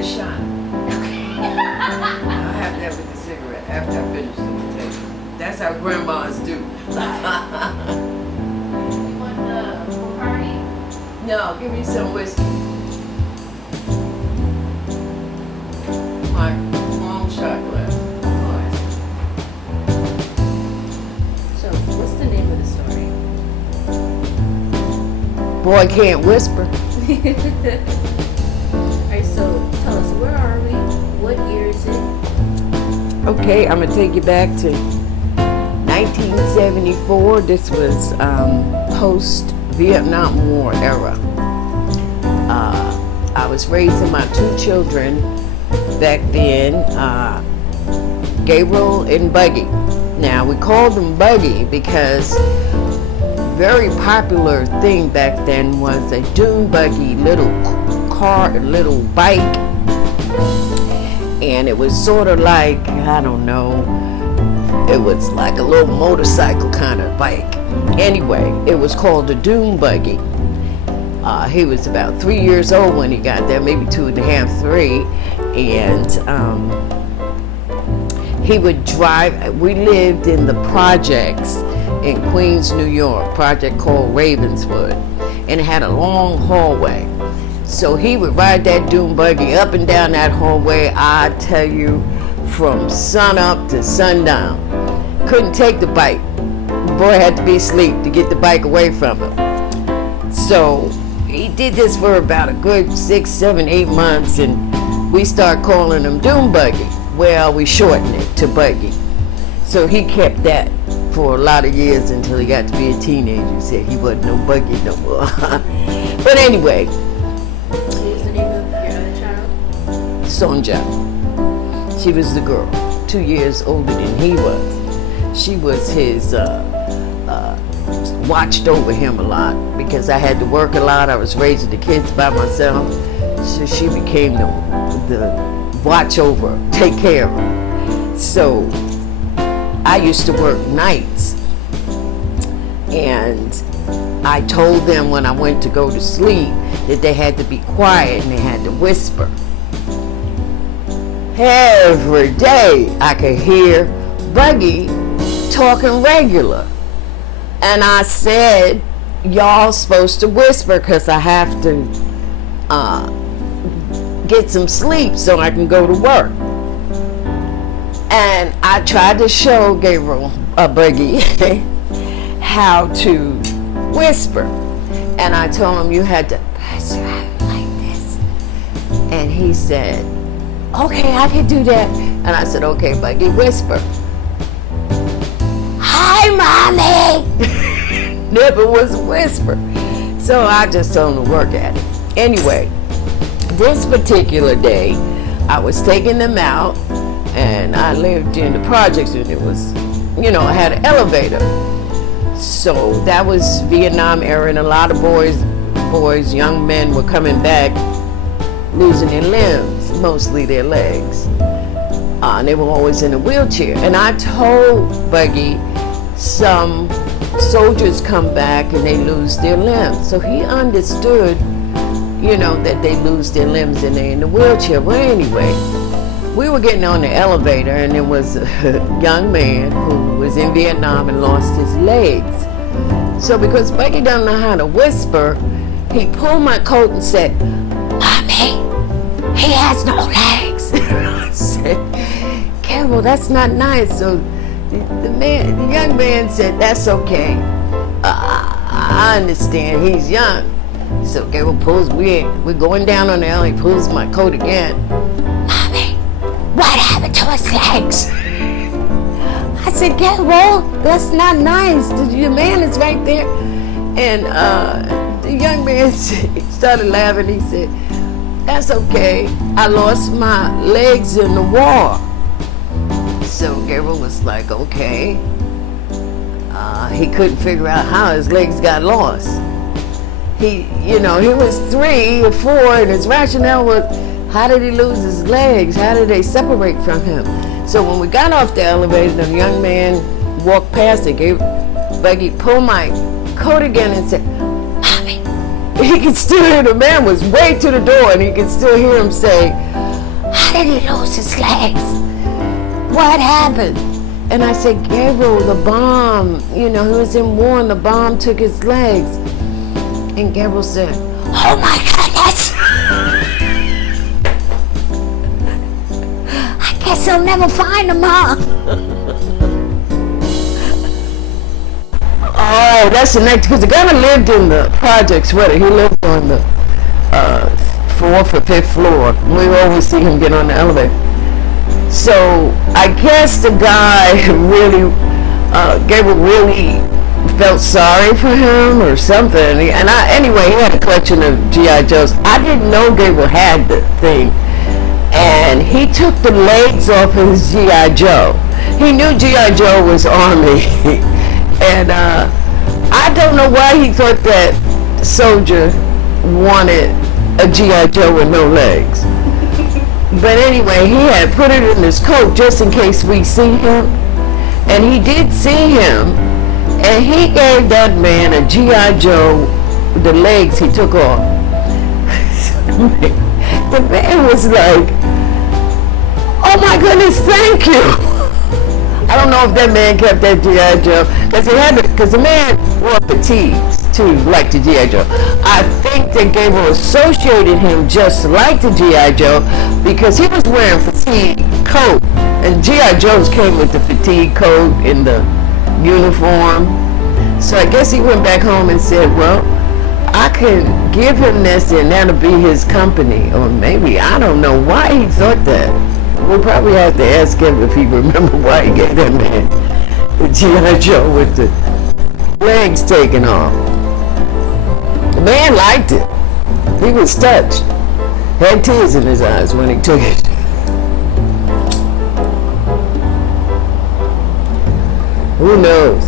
a shot. I'll have that with the cigarette after I finish the taste. That's how grandmas do. You want the party? No, give me some whiskey. My long shot glass. So, what's the name of the story? Boy can't whisper. Alright, so tell us, where are we? What year is it? Okay, I'm gonna take you back to 1974. This was post-Vietnam War era. I was raising my two children back then, Gabriel and Buggy. Now, we called them Buggy because very popular thing back then was a dune buggy, little car, little bike, and it was sort of like, I don't know, it was like a little motorcycle kind of bike. Anyway, it was called a dune buggy. He was about 3 years old when he got there, maybe 2.5, 3, and he would drive. We lived in the projects in Queens, New York, project called Ravenswood, and it had a long hallway. So he would ride that dune buggy up and down that hallway, I tell you, from sun up to sundown. Couldn't take the bike. The boy had to be asleep to get the bike away from him. So he did this for about a good 6, 7, 8 months, and we started calling him dune buggy. Well, we shortened it to Buggy. So he kept that for a lot of years until he got to be a teenager. He said he wasn't no Buggy no more. But anyway. What is the name of your other child? Sonja. She was the girl, 2 years older than he was. She was his, watched over him a lot because I had to work a lot. I was raising the kids by myself. So she became the watch over, take care of him. So I used to work nights, and I told them when I went to go to sleep that they had to be quiet and they had to whisper. Every day I could hear Buggy talking regular, and I said, y'all supposed to whisper because I have to get some sleep so I can go to work. And I tried to show Gabriel, Buggy, how to whisper. And I told him you had to press your out like this. And he said, okay, I can do that. And I said, okay, Buggy, whisper. Hi, Mommy! Never was a whisper. So I just told him to work at it. Anyway, this particular day, I was taking them out, and I lived in the projects, and it was, I had an elevator. So that was Vietnam era, and a lot of boys, young men were coming back, losing their limbs, mostly their legs. And they were always in a wheelchair. And I told Buggy, some soldiers come back and they lose their limbs. So he understood, that they lose their limbs and they're in a wheelchair. Well, anyway, we were getting on the elevator, and there was a young man who was in Vietnam and lost his legs. So because Buggy doesn't know how to whisper, he pulled my coat and said, Mommy, he has no legs. I said, Carol, that's not nice. So the young man said, that's okay. I understand, he's young. So Gabriel pulls, we're going down on the alley, he pulls my coat again. Mommy, what happened to his legs? I said, Gabriel, that's not nice. The man is right there. And the young man started laughing. He said, that's okay. I lost my legs in the war. So Gabriel was like, okay. He couldn't figure out how his legs got lost. He was 3 or 4, and his rationale was, how did he lose his legs? How did they separate from him? So when we got off the elevator, the young man walked past and Buggy pulled my coat again and said, Mommy. He could still hear, the man was way to the door, and he could still hear him say, How did he lose his legs? What happened? And I said, Gabriel, the bomb, he was in war and the bomb took his legs. And Gabriel said, oh my goodness. I guess I'll never find them, huh? Oh, that's the next, because the guy lived in the projects with it. He lived on the 4th or 5th floor. We always see him get on the elevator. So I guess the guy really, Gabriel really felt sorry for him or something. And anyway, he had a collection of G.I. Joes. I didn't know Gabriel had the thing. And he took the legs off of his G.I. Joe. He knew G.I. Joe was Army. And I don't know why he thought that soldier wanted a G.I. Joe with no legs. But anyway, he had put it in his coat just in case we see him. And he did see him. And he gave that man a G.I. Joe, the legs he took off. The man was like, oh my goodness, thank you. I don't know if that man kept that G.I. Joe, because the man wore fatigues too, like the G.I. Joe. I think that Gabriel associated him just like the G.I. Joe because he was wearing fatigue coat, and G.I. Joes came with the fatigue coat in the uniform. So I guess he went back home and said, well, I could give him this and that'll be his company. Or maybe, I don't know why he thought that. We'll probably have to ask him if he remember why he gave that man the G.I. Joe with the legs taken off. The man liked it. He was touched. Had tears in his eyes when he took it. Who knows?